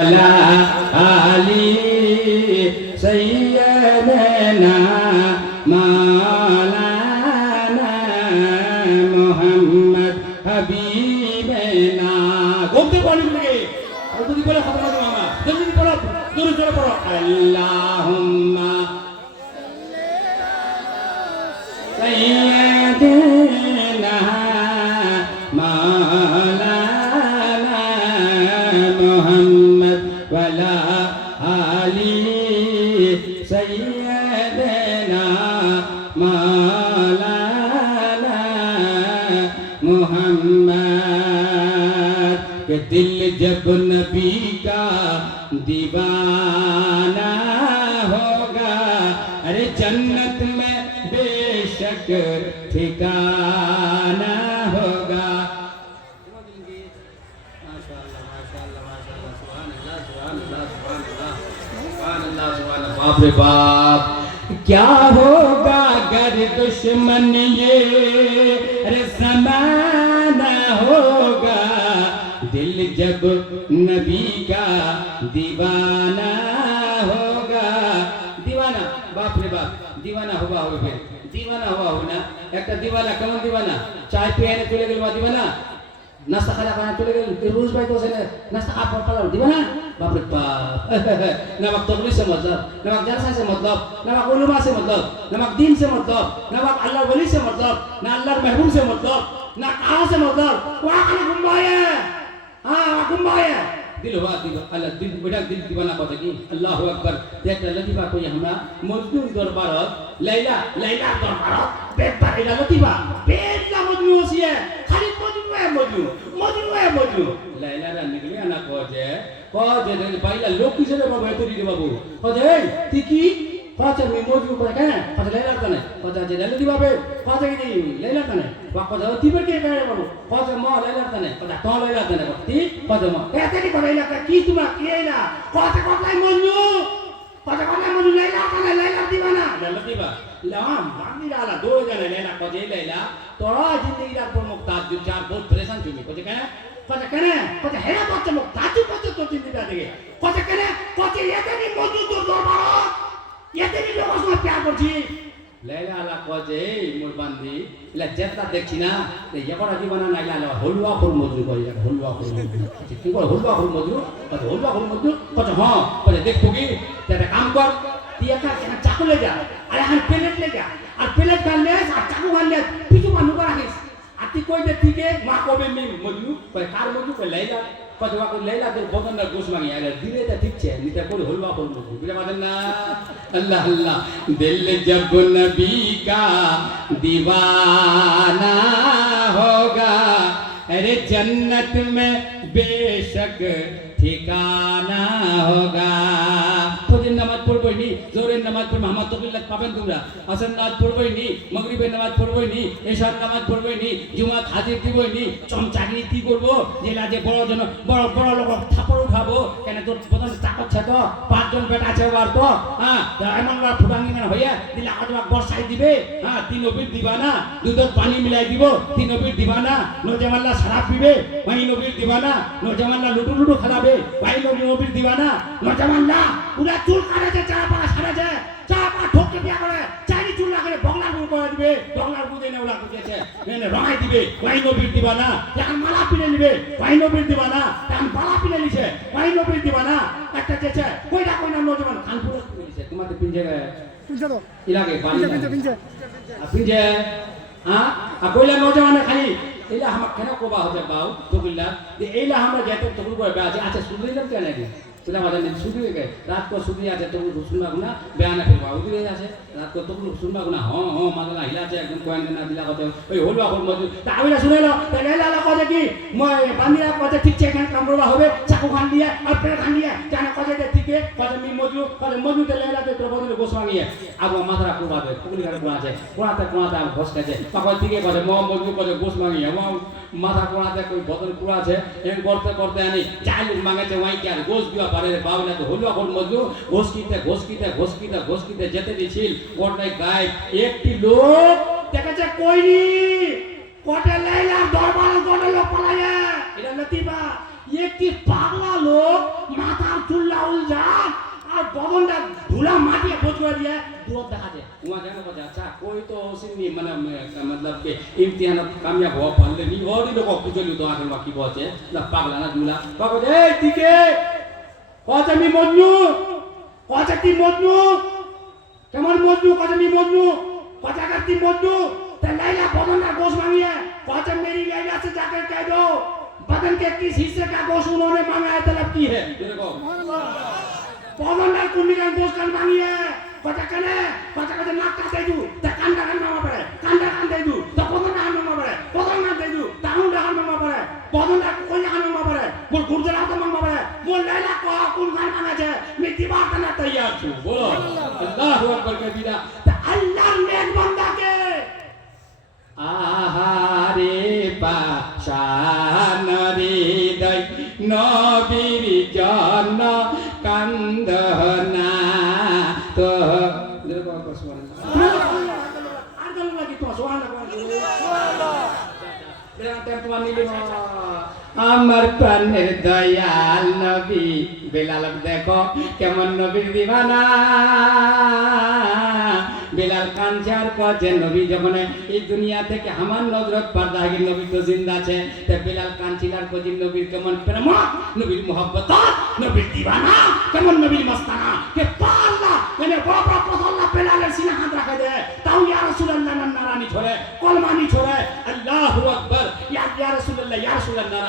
আলী সৈয়দনা মাওলানা মুহাম্মদ হাবিবনা বলতে পারি লাগে আর যদি বলে খতম হবে মামা জলদি পড়ো জোরে জোরে পড়ো আল্লাহুম্মা সাইয়্যিদিনা মাওলানা মুহাম্মদ ওয়ালা আলি সাইয়্যিদিনা মাওলানা मुहम्मद के दिल जब नबी का दीवाना होगा अरे जन्नत में बेशक ठिकाना होगा। बाप रे बाप क्या होगा अगर दुश्मन ये अरे ज़माना होगा दिल जब नबी का दीवाना होगा। दीवाना बाप रे बाप दीवाना हुआ हो फिर दीवाना हुआ हो ना एक दीवाना कौन दीवाना चाय पिए चले गए दीवाना नाश्ता खाना खाना चले गए रोज भाई तो नाश्ता खा पड़ा दीवाना बाप रे बाप नमक तबलीग से मतलब नमक जलसा से मतलब नमक उलमा से मतलब नमक दीन से मतलब नमक अल्लाह वली से मतलब ना अल्लाह महबूब से मतलब ना कहाँ से मतलब वहाँ खाना गुम्बाए हाँ गुम्बाए दिल हुआ दिल अल्लाह दिल बेटा दिल दीवाना कहते कि अल्लाह अकबर देख लतीफा कोई हमरा मजनू दरबार लैला लैला दरबार बेटा इला लतीफा बेटा मजनू होसी है खाली मजनू है मजनू लैला रा निकले आना कहते दे पाइला लोग किसे रे बाबू एतो दी बाबू कहते तिकी कहते मी मजनू को कहते कहते लैला कने कहते जे लैला दी बाबे कहते कि लैला कने वा कहते तिबर के कहते बाबू कहते म लैला कने कहते तो लैला कने कहते कहते म कहते कि लैला की तुमा केला कहते कहते मजनू कहते कहते मजनू लैला कने लैला दीवाना लैला दीवा लाम बांदी डाला दो जने लैला कहते लैला तोरा जिंदगी रा पर मुक्ताज जो चार बहुत परेशान चुनी कहते कहते हेरा बच्चे मुख ताजू बच्चे तो जिंदगी दा देगे कहते ये तेरी मौजूद तो दरबार ये तेरी लोगों से प्यार करती लैला आला कहते मोर बांदी इला जेता देखी ना ये बड़ा दीवाना ना इला हलवा खोल मजदूर करी हलवा खोल मजदूर की कर हलवा खोल मजदूर कहते हां कहते देखोगी तेरा काम कर दिया का चाकू ले जा अरे हम प्लेट ले जा और प्लेट कर ले और चाकू कर ले पीछे मानू का रखिस आती कोई दे ठीक है मां को में मजनू कोई कार मजनू कोई लैला कहते को लैला तो बदन ना गोश मांगी अरे दिले तो ठीक है नहीं तो कोई हलवा खोल मजनू बिना बात ना अल्लाह अल्लाह दिल जब नबी का दीवाना होगा अरे जन्नत में बेशक ठिकाना होगा। फजर नामाज पढ़बई नी जोहरेर नामाज पढ़बई मोहम्मद तौफिक पाবেন তোমরা আসর নামাজ পড়বই নি মাগরিবের নামাজ পড়বই নি এশার নামাজ পড়বই নি জুমাত হাজির দিবই নি চমচাগিরি কি করব জেলা যে বড় জন বড় বড় লোক থাপড় উঠাবো কেন তোর বদন চাকচ্ছে তো পাঁচজন বেটা আছে ওর তো হ্যাঁ এমন ওরা ফুটাঙ্গি মানে হইয়া দিলে আজবা বর্ষাই দিবে হ্যাঁ তিন নবীর দিবানা দুধের পানি মিলাই দিব তিন নবীর দিবানা নরজামাল্লাহ শরাব পিবে ভাই নবীর দিবানা নরজামাল্লাহ লুটু লুটু খাবে ভাই নবীর দিবানা নরজামাল্লাহ পুরা চুল কাটাছে চা পাড়া সারাছে চা পাড়া ঠোককে বিয়া করে চাইনি চুল লাগালে বগলার গুণ করে দিবে বগলার গুণ এনে ওলা কুচেছে এনে রঙাই দিবে ভাই নবীর দিবানা এখন মালা পিনে নিবে ভাই নবীর দিবানা এখন মালা পিনে নিছে ভাই নবীর দিবানা একটা চেছে কইটা কইনা নরজামান কানপুরে পিনেছে তোমাদের পিনছে তো ইলাকে পানি পিনছে পিনছে হ্যাঁ আর কইলা নরজামানে খালি এলা হামাক কেন কোবা হতে বাউ তবিল্লা যে এলা আমরা যেতে তবুল করে আছে আচ্ছা সুদিলাম কেন নাকি तुला माझा सुधी काय रात को सुधी আছে তো শুনবা গুনা বেয়ানা ফেলবা উদি আছে রাত को তো শুনবা গুনা হ হ মাগলা হিলাছে একদম কোয়ান না দিলা কত ওই হলবা হল মজু তা আবিলা শুনাইলো তাহলে লালা কয় কি মই বান্দিরা কয় ঠিক আছে এখানে কাম করবা হবে চাকু খান দিয়া আর পেট খান দিয়া জানা কয় যে ঠিক আছে কয় মি মজু কয় মজু তে লালাতে তো বদলে গোসমাগিয়ে আবু মাথারা কুবা দে পুকুরি কার কুয়া আছে কোয়াতে কোয়াতে ঘষ কাছে কয় ঠিক আছে কয় মজু কয় গোসমাগিয়ে মাথা কোয়াতে কই বদল কুয়া আছে এম করতে করতে আনি চাইল মাগাতে ওই কি আর গোস দিবা পারে বাউলা তো হলুয়া হল মজু ঘোষকিতে যেতে দিছিল গোটাই গায় একটি লোক দেখা যায় কইনি কোটে লাইলা দরবার কোটে লোক পালায়া এটা লতিফা একটি পাগলা লোক মাথার করে দিয়ে দূর দেখা যায় वहां जाने को अच्छा कोई तो सिंधी मतलब के इम्तिहान कामयाब हो पाले नहीं और ही लोग कुछ तो आखिर बाकी पहुंचे ना पागला ना दूला बाबा ए दिके কথা মি মজনু কথা কি মজনু কেমন মজনু কথা মি মজনু কথা করতি মজনু তে লাইলা बदन का गोश्त मांगी है কথা मेरी लैला से जाकर कह दो बदन के किस हिस्से का गोश्त उन्होंने मांगा है तलब की है देखो बदन का कुंडी का गोश्त कर मांगी है কথা কনে নাক কাটে দু তে কান্দা কান মামা পড়ে কান্দা কান দে দু তে বদন কান মামা পড়ে বদন না দে দু তাউন কান মামা পড়ে বদন না কোন কান মামা পড়ে बोल गुर्जरा तो मामा पड़े बोल लैला को कौन खान मांगा छे मैं दीवार करने तैयार छू बोलो अल्लाहु अकबर कबीरा तो अल्लाह नेक बंदा के आहारे पाशान रे दई नबीर जन कांदना तो देखो आपस में आदल लगी तो सुभान अल्लाह बेरा टेम्पो नीली আমার প্রাণের দয়াল নবী বেলাল দেখো কেমন নবীর দিবানা বেলাল কাঞ্চার কাছে নবী যখন এই দুনিয়া থেকে আমার নজরত পর্দা আগে নবী তো জিন্দা আছে তে বেলাল কাঞ্চিলার কোজি নবীর কেমন প্রেম নবীর মোহব্বত নবীর দিবানা কেমন নবীর মস্তানা কে পাল্লা মানে বাবা পছল্লা বেলালের সিনা হাত রাখা দে তাও ইয়া রাসূলুল্লাহ নারানি ছড়ে কলমানি ছড়ে আল্লাহু আকবার ইয়া রাসূলুল্লাহ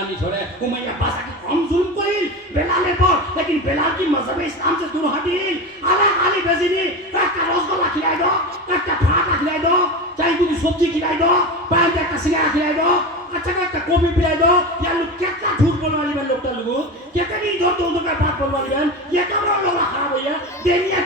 नारानी छोड़े उमैया पासा की कम जुल्म कोई बेलाले पर लेकिन बेलाल की मजहब इस्लाम से दूर हटी आला खाली बेजिनी का रसगोल्ला खिलाई दो का फाका खिलाई दो चाहे कुछ सब्जी खिलाई दो पान का सिंगारा खिलाई दो अच्छा का कॉफी पिलाई दो या लोग कितना झूठ बोलने वाली बन लोग लोग कितनी इधर तो उधर का बात बोलने वाली बन ये कमरा लोग खराब हुई है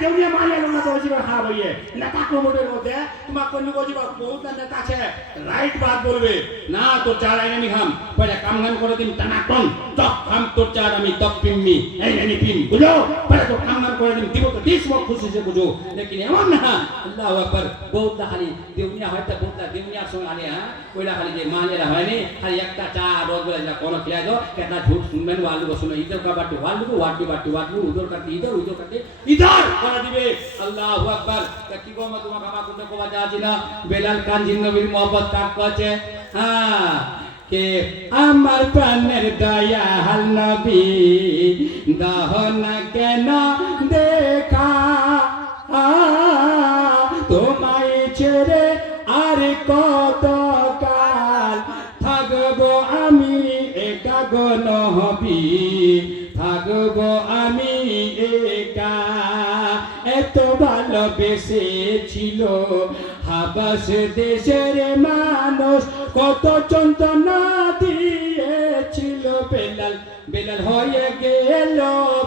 देवनिया मालिया लोग ना तो जीवन खराब हुई है नेता को मोटे होते हैं तुम्हारा कोई को जीवन बहुत नेता है राइट बात बोलवे ना तो चार आईने नहीं हम पहले काम गन करे दिन टनाटन तब हम तो चार आमी तब पिम्मी ए नहीं पिम बुझो पहले तो काम गन करे दिन दिबो तो 20 वक्त खुशी से बुझो लेकिन एमन ना अल्लाह अकबर बहुत खाली देवनिया হয় তা বহুত देवनिया संग आले हां कोइला खाली जे मानेला হয় নি खाली একটা চা রোজ বেলা যা কোন খিলাই দো কেটা झूठ सुनবেন वालू को सुनो इधर का बाटी वालू को वाटी वाटू उधर करते इधर করে দিবে আল্লাহু আকবার কি গো মা তোমার বাবা কোন को বাজা দিনা বেলাল কান জিন নবীর mohabbat কাক কাছে হ্যাঁ কে আমার প্রাণের দয়াল নবী দহনা কেন দেখা তোমায় ছেড়ে আর কত কাল থাকবো আমি একা গো নবী থাকবো আমি একা এত ভালোবেসেছিল হাবাস দেশের মানুষ কত যন্ত্রণা দিয়েছিল বেলাল বেলাল হয়ে গেল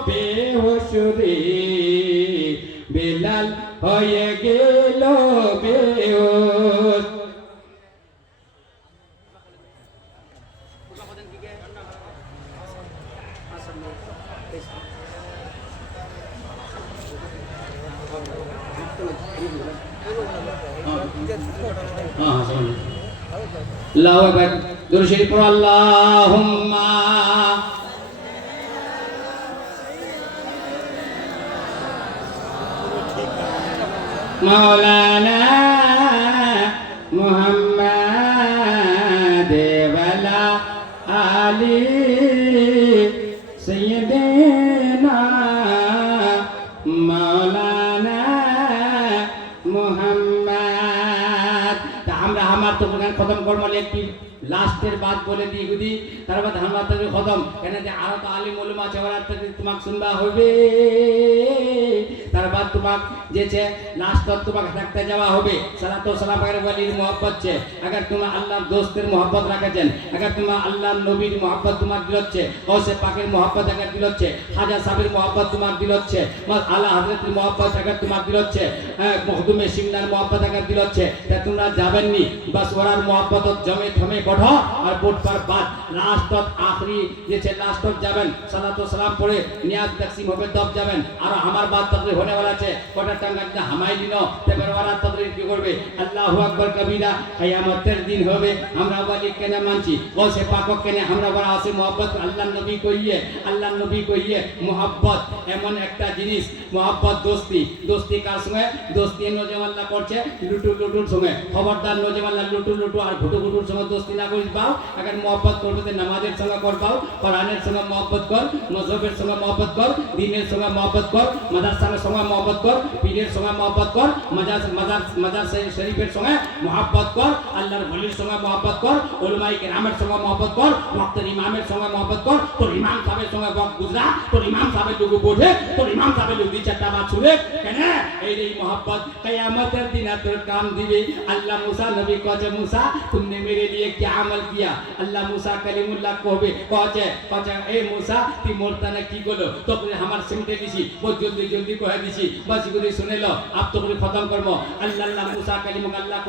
বেহুশ রে বেলাল হয়ে গেল বেহুশ अल्लाहु अकबर दुरूद शरीफ पढ़ो अल्लाहुम्मा मौलाना मुहम्मद वाला आली सय्यदना मौलाना मुहम्मद আমরা আমার তো খতম করব একটি লাস্টের বাত বলে দিই গুদি তারপর আমরা তো খতম কেন যে আরো তো আলিম উলামা আছে ওরা তো তোমাকে শুনবা হবে তারপর তোমাক যে છે লাস্ট তক তোমাকে রাখতে যাওয়া হবে সালাত ও সালাম এর ওয়ালির मोहब्बत છે अगर तुम আল্লাহর দোস্তের मोहब्बत রাখেছেন अगर तुम আল্লাহর নবীর मोहब्बत তোমার দিল হচ্ছে গৌসে পাকের मोहब्बत अगर দিল হচ্ছে খাজা সাহেবের मोहब्बत তোমার দিল হচ্ছে আলা হযরতের मोहब्बत अगर তোমার দিল হচ্ছে মখদুমে সিংলার मोहब्बत अगर দিল হচ্ছে তা তোমরা যাবেননি बस ওরার मोहब्बत জমে থমে পড়ো আর বোট পার বাদ লাস্ট তক আখরি যে છે লাস্ট তক যাবেন সালাত ও সালাম পড়ে নিয়াজ তাকসিম হবে তব যাবেন আর আমার বাত তক होने দেওয়াল আছে কটা টাঙ্গা হামাই দিন তারপর ওরা তাদের কি করবে আল্লাহু আকবার কবিরা কিয়ামতের দিন হবে আমরা ওয়ালি কেন মানছি বলছে পাকক কেন আমরা বড় আছে mohabbat আল্লাহর নবী কইয়ে mohabbat এমন একটা জিনিস mohabbat দোস্তি কার সঙ্গে দোস্তি নজওয়ানরা করছে লুটুর সঙ্গে খবরদার নজওয়ানরা লুটু আর ঘুটুর সঙ্গে দোস্তি না করিস পাও আগে mohabbat করবে তো নামাজের সঙ্গে কর পাও কোরআনের সঙ্গে mohabbat কর মযহবের সঙ্গে mohabbat কর দ্বীনের সঙ্গে mohabbat কর মাদ্রাসার সঙ্গে mohabbat কর পীরের সঙ্গে mohabbat কর মাজার শরীফের সঙ্গে mohabbat কর আল্লাহর ওলির সঙ্গে mohabbat কর উলামায়ে কেরামের সঙ্গে mohabbat কর ওয়াক্তের ইমামের সঙ্গে mohabbat কর তোর ইমাম সাহেবের সঙ্গে বক গুজরা তোর ইমাম সাহেবের লুগু বোঝে তোর ইমাম সাহেবের লুগু চারটা বাত শুনে কেন এই mohabbat কিয়ামতের দিন তোর কাম দিবে আল্লাহ मूसा नबी कहे मूसा तुमने मेरे लिए क्या अमल किया अल्लाह मूसा कलीमुल्लाह कहबे कहे ए मूसा ती मोरता ना की करलो तो हमार सिमटे दिसी बहुत जल्दी कहे दिसी बस गुरी सुने लो अब तो खत्म करबो अल्लाह मूसा कलीमुल्लाह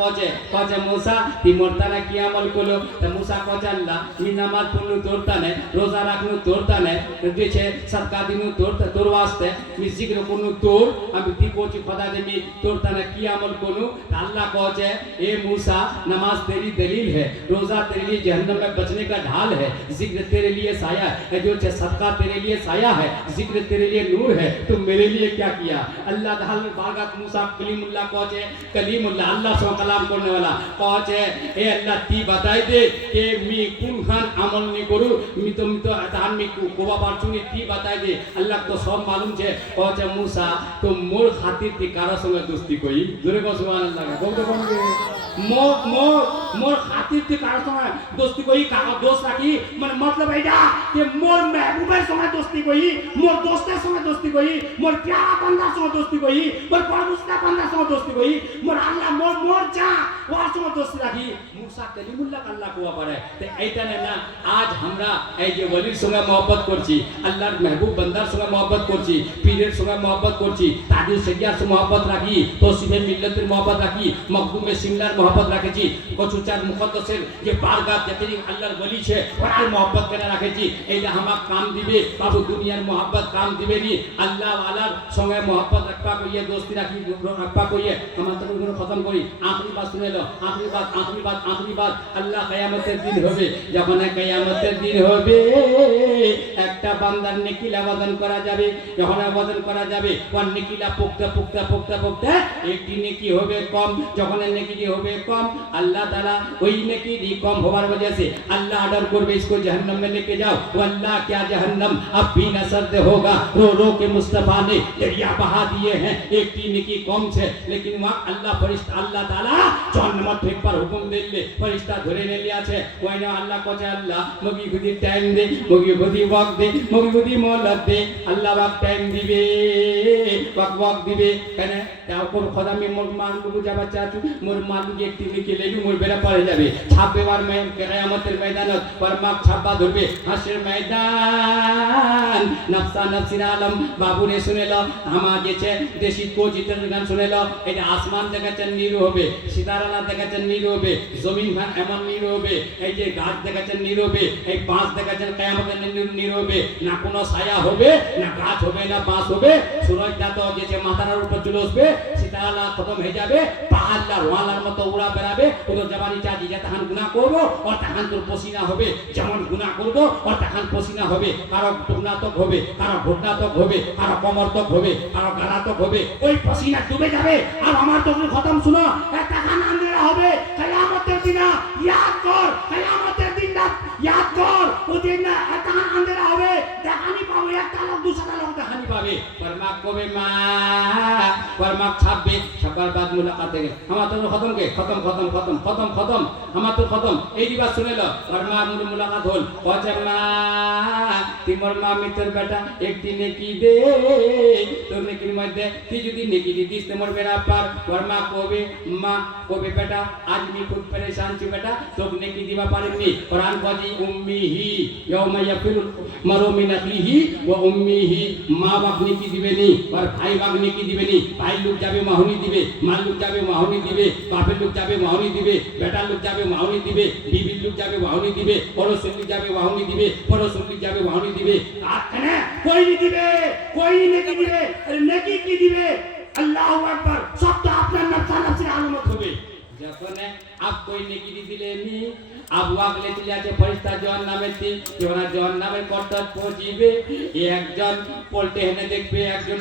कहे मूसा ती मोरता ना की अमल करलो तो मूसा कहे अल्लाह नी नमाज पढ़नु तोरता ने रोजा राखनु तोरता ने देछे सदका दिनु तोर वास्ते मी जिक्र करनु तोर আমি কি করছি খোদা দে मी तोरता ना की अमल करनु अल्लाह कहे ए मूसा नमाज तेरी दलील है रोजा तेरे लिए जहन्नम में बचने का ढाल है जिक्र तेरे लिए साया है जो सदका तेरे लिए साया है जिक्र तेरे लिए नूर है तुम मेरे लिए क्या किया अल्लाह ताला बागात मूसा कलीमुल्लाह कहे कलीमुल्लाह अल्लाह से कलाम करने वाला कहे ए अल्लाह ती बताई दे कि मी कुन खान अमल नहीं करू मी तो तान मी कोबा पारछुनी ती बताई दे अल्लाह तो सब मालूम छे कहे मूसा तो मोर खातिर ती कारा संगे दोस्ती कोई जोरे को सुभान अल्लाह बोलते बोलते मोर खातिर ती कारा संगे दोस्ती कोई काका दोस्त राखी মানে मतलब এইটা যে মোর महबूबের সঙ্গে दोस्ती कोई मोर दोस्तेর সঙ্গে दोस्ती कोई मोर प्यारा बंदाর সঙ্গে दोस्ती कोई मोर परमुस्ता बंदाর সঙ্গে दोस्ती कोई मोर আল্লাহ মোর যা ওর সঙ্গে दोस्ती রাখি मूसा कलीमुल्लाह আল্লাহ কোয়া পারে তো এইটা না আজ আমরা এই যে ওলির সঙ্গে mohabbat করছি আল্লাহর महबूब बंदाর সঙ্গে mohabbat করছি পীরের সঙ্গে mohabbat করছি তাদের সঙ্গে mohabbat রাখি তৌসিফে মিল্লাতের mohabbat রাখি মখদুমে সিমলার mohabbat রাখেছি কচুচার মুকদ্দাসের যে বারগাত যেতে আল্লাহর ওলি છે ওর mohabbat করে রাখেছি এইটা আমার কাম দিবে বাবু দুনিয়ার mohabbat কাম দিবে নি আল্লাহ ওয়ালার সঙ্গে mohabbat রাখবা কইয়ে দোস্তি রাখবা কইয়ে আমরা তো কোনো খতম করি আখরি বাত শুনে লো আখরি বাত আল্লাহ কিয়ামতের দিন হবে যখন কিয়ামতের দিন হবে একটা বান্দার নেকিলা ওজন করা যাবে যখন ওজন করা যাবে ওর নেকিলা পোক্তা একটি নেকি হবে কম যখন নেকি হবে কম अल्लाह ताला वही नेकी कम होने वजह से अल्लाह ऑर्डर करबे इसको जहन्नम में लेके जाओ वल्लाह क्या जहन्नम अब भी न सर्द होगा रो के मुस्तफा ने दरिया बहा दिए हैं एक की नेकी कम से लेकिन वहां अल्लाह फरिश्ता अल्लाह ताला जहन्नम ठीक पर हुकुम दिले फरिश्ता धरे ने लिया छे कोई ना अल्लाह को जे अल्लाह मगी खुदी टाइम दे मगी खुदी वक्त दे मगी खुदी मोहलत दे अल्लाह वक्त टाइम दिबे वक्त दिबे कने তাও কোন খোদা মে মোর মালুকু যাবা চাচু মোর মালুক একটি লিখে লেলু মোর বেরা পড়ে যাবে ছাপবে বার মে কিয়ামতের ময়দানত পরমাক ছাপা ধরবে হাসের ময়দান নফসা নফসির আলম বাবু রে শুনেলো আমা গেছে দেশি কো জিতের গান শুনেলো এটা আসমান দেখাচ্ছেন নীরু হবে সিতারালা দেখাচ্ছেন নীরু হবে জমিন ভান এমন নীরু হবে এই যে গাছ দেখাচ্ছেন নীরু হবে এই বাঁশ দেখাচ্ছেন কিয়ামতের নীরু হবে না কোনো ছায়া হবে না গাছ হবে না বাঁশ হবে সূরজ দাতো গেছে মাথার উপর চলে আসবে সিতারা খতম হয়ে যাবে পাহাড়টা রোয়ালার মতো উড়া বেরাবে ওদের জবানি চাজি যে তাহান গুনাহ করবো আর তাহান তোর পসিনা হবে যেমন গুনাহ করবো আর তাহান পসিনা হবে কারো টুকনাতক হবে কারো ঘটনাতক হবে কারো কমরতক হবে কারো গালাতক হবে ওই পসিনা ডুবে যাবে আর আমার তো খতম শুনো একটা খান আন্দেরা হবে কিয়ামতের দিন ইয়াদ কর কিয়ামতের দিন ইয়াদ কর ওদিন না একটা খান আন্দেরা হবে দেখানি পাবে একটা লোক দুসরা লোক দেখানি পাবে পরমাক কবে মা পরমাক ছাপবে ছাপার বাদ মুলাকাত হবে আমার তো খতম আমার তো খতম এই দিবা শুনেলো পরমা মুলাকাত হল পচমা তিমর মা মিত্র বেটা একটি নেকি দে তোর নেকির মধ্যে তুই যদি নেকি দিস তোমার বেড়া পার পরমা কবে মা কবে বেটা আজ মি খুব পরেশান ছি বেটা তোর নেকি দিবা পারেননি কোরআন কজি উম্মিহি ইয়াউমা ইয়াফিরু মারু মিন আখিহি ওয়া উম্মিহি মা বাপ নেকি দিবে নি, আর ভাই বাপ নেকি দিবে নি। ভাইয়ের লোক যাবে মাহুনি দিবে, মার লোক যাবে মাহুনি দিবে, বাপের লোক যাবে মাহুনি দিবে, বেটার লোক যাবে মাহুনি দিবে, বিবির লোক যাবে মাহুনি দিবে, পড়োশির লোক যাবে মাহুনি দিবে, পড়োশির লোক যাবে মাহুনি দিবে। আর কেন কই দিবে, কই নেকি দিবে, নেকি কি দিবে? আল্লাহু আকবার। সব তো আপনার নফসের আলামত হবে। যখন আপ কই নেকি দিলে নি, আবু আগলে চলে আছে ফেরেশতা জাহান্নামের দিন, যখন জাহান্নামের কর্তন পৌঁছিবে, একজন পলটে হেনে দেখবে, একজন